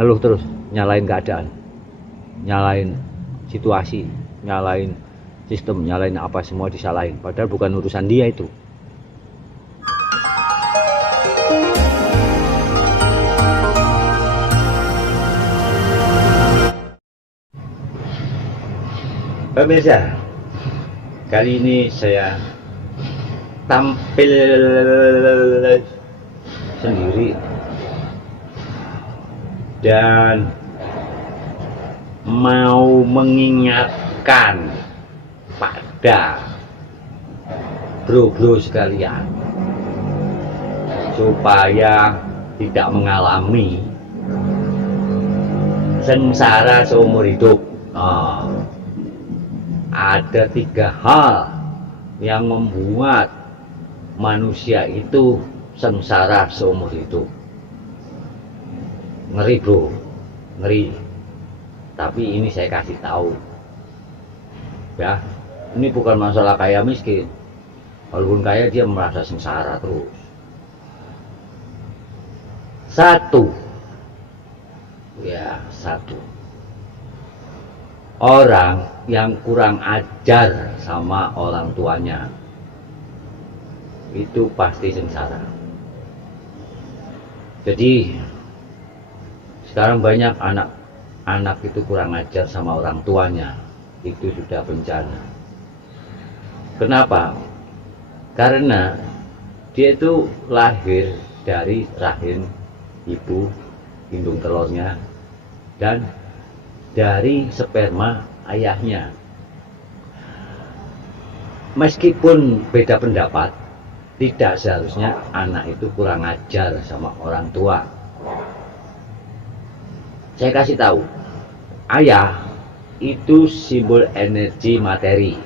ngeluh terus, nyalain keadaan, nyalain situasi, nyalain sistem, nyalain apa, semua disalahin, padahal bukan urusan dia itu. Pemirsa, kali ini saya tampil sendiri dan mau mengingatkan pada bro-bro sekalian supaya tidak mengalami sengsara seumur hidup. Ada 3 hal yang membuat manusia itu sengsara seumur hidup. Ngeri bro, ngeri. Tapi ini saya kasih tahu ya, ini bukan masalah kaya miskin. Walaupun kaya, dia merasa sengsara terus. 1, orang yang kurang ajar sama orang tuanya itu pasti sengsara. Jadi sekarang banyak anak itu kurang ajar sama orang tuanya, itu sudah bencana. Kenapa? Karena dia itu lahir dari rahim ibu, indung telurnya, dan dari sperma ayahnya. Meskipun beda pendapat, tidak seharusnya anak itu kurang ajar sama orang tua. Saya kasih tahu, ayah itu simbol energi materi.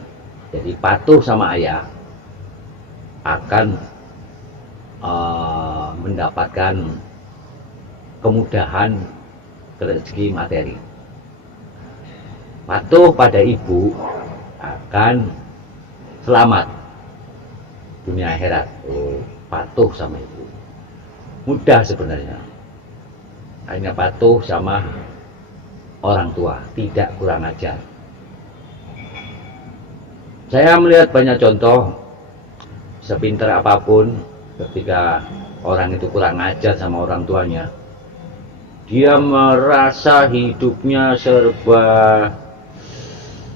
Jadi patuh sama ayah akan mendapatkan kemudahan rezeki materi. Patuh pada ibu akan selamat dunia akhirat. Patuh sama ibu mudah sebenarnya, hanya patuh sama orang tua, tidak kurang ajar. Saya melihat banyak contoh, sepintar apapun, ketika orang itu kurang ajar sama orang tuanya, dia merasa hidupnya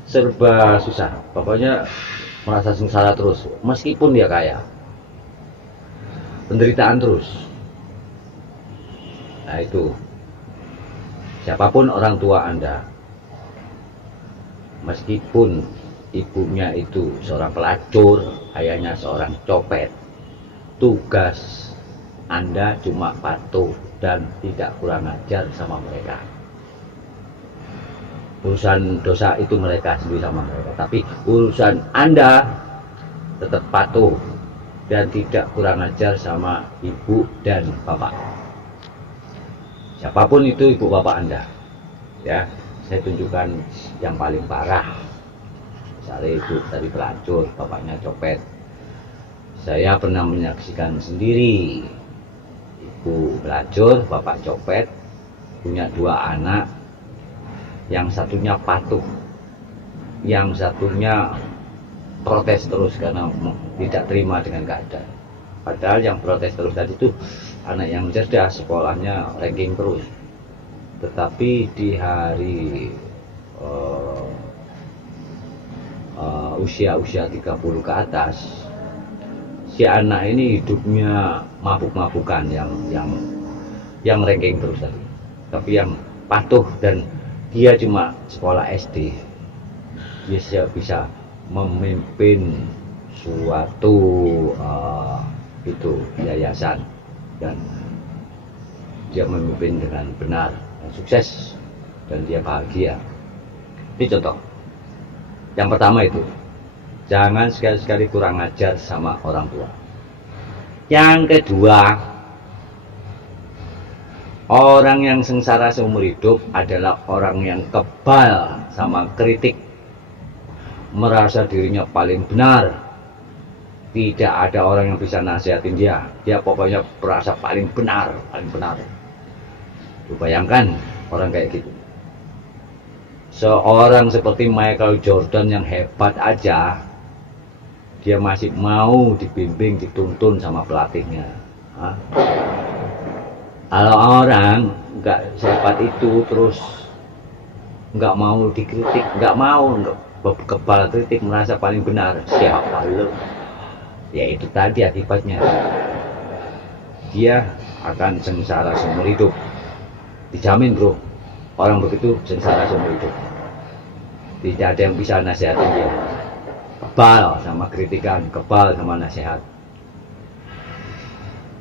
serba susah, pokoknya merasa sengsara terus. Meskipun dia kaya, penderitaan terus. Nah itu, siapapun orang tua Anda, meskipun ibunya itu seorang pelacur, ayahnya seorang copet, tugas Anda cuma patuh dan tidak kurang ajar sama mereka. Urusan dosa itu mereka sendiri sama mereka, tapi urusan Anda tetap patuh dan tidak kurang ajar sama ibu dan bapak. Siapapun itu ibu bapak Anda, ya. Saya tunjukkan yang paling parah. Misalnya ibu tadi pelacur, bapaknya copet. Saya pernah menyaksikan sendiri, ibu pelacur, bapak copet, punya 2 anak. Yang satunya patuh, yang satunya protes terus karena tidak terima dengan keadaan. Padahal yang protes terus tadi itu anak yang cerdas, sekolahnya ranking terus. Tetapi di hari usia 30 ke atas, si anak ini hidupnya mabuk-mabukan, yang ranking terus tadi. Tapi yang patuh dan dia cuma sekolah SD, dia bisa memimpin suatu yayasan, dan dia memimpin dengan benar dan sukses, dan dia bahagia. Ini contoh. Yang pertama itu, jangan sekali-sekali kurang ajar sama orang tua. Yang kedua, orang yang sengsara seumur hidup adalah orang yang kebal sama kritik, merasa dirinya paling benar. Tidak ada orang yang bisa nasihatin dia, dia pokoknya merasa paling benar, paling benar. Lu bayangkan orang kayak gitu. Seorang seperti Michael Jordan yang hebat aja, dia masih mau dibimbing, dituntun sama pelatihnya. Hah? Kalau orang nggak sehebat itu terus nggak mau dikritik, nggak kepala kritik, merasa paling benar, siapa lo? Ya itu tadi akibatnya, dia akan sengsara seumur hidup. Dijamin bro, orang begitu sengsara seumur hidup. Tidak ada yang bisa nasihatin dia. Kebal sama kritikan, kebal sama nasihat.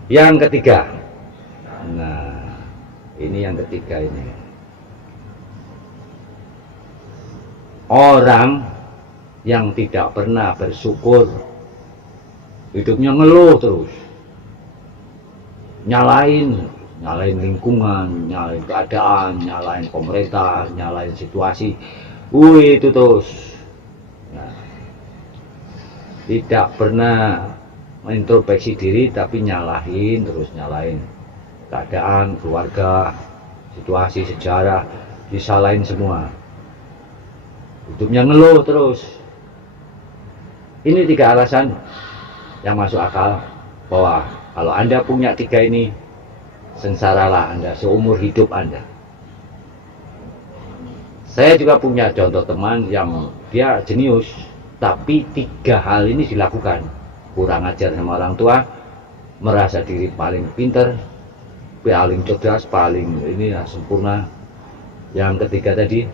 Yang ketiga, nah ini yang ketiga ini, orang yang tidak pernah bersyukur, hidupnya ngeluh terus, nyalain lingkungan, nyalain keadaan, nyalain pemerintah, nyalain situasi, itu terus. Nah, tidak pernah introspeksi diri, tapi nyalain keadaan, keluarga, situasi, sejarah, disalahin semua. Hidupnya ngeluh terus. Ini 3 alasan yang masuk akal bahwa kalau Anda punya 3 ini, sengsaralah Anda seumur hidup Anda. Saya juga punya contoh teman yang dia jenius, tapi 3 hal ini dilakukan. Kurang ajar sama orang tua, merasa diri paling pinter, paling cerdas, paling ini sempurna. Yang ketiga tadi,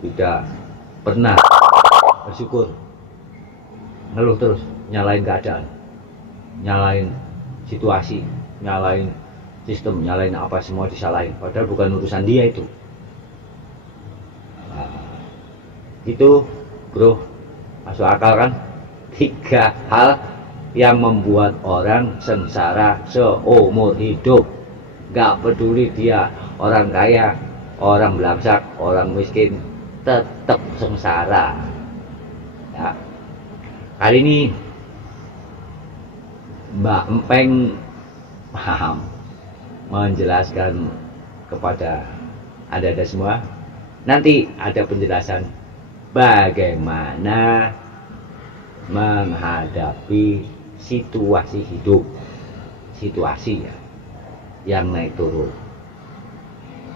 tidak pernah bersyukur, ngeluh terus, nyalain keadaan, nyalain situasi, nyalain sistem, nyalain apa, semua disalahin, padahal bukan urusan dia itu. Itu bro, masuk akal kan? 3 hal yang membuat orang sengsara seumur hidup. Gak peduli dia orang kaya, orang belangsak, orang miskin, tetap sengsara ya. Kali ini Mbak Empeng paham menjelaskan kepada Anda semua. Nanti ada penjelasan bagaimana menghadapi situasi hidup, situasi ya, yang naik turun.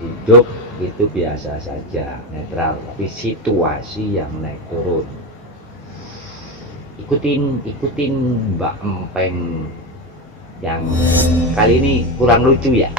Hidup itu biasa saja, netral, tapi situasi yang naik turun. Ikutin Mbak Empeng yang kali ini kurang lucu ya.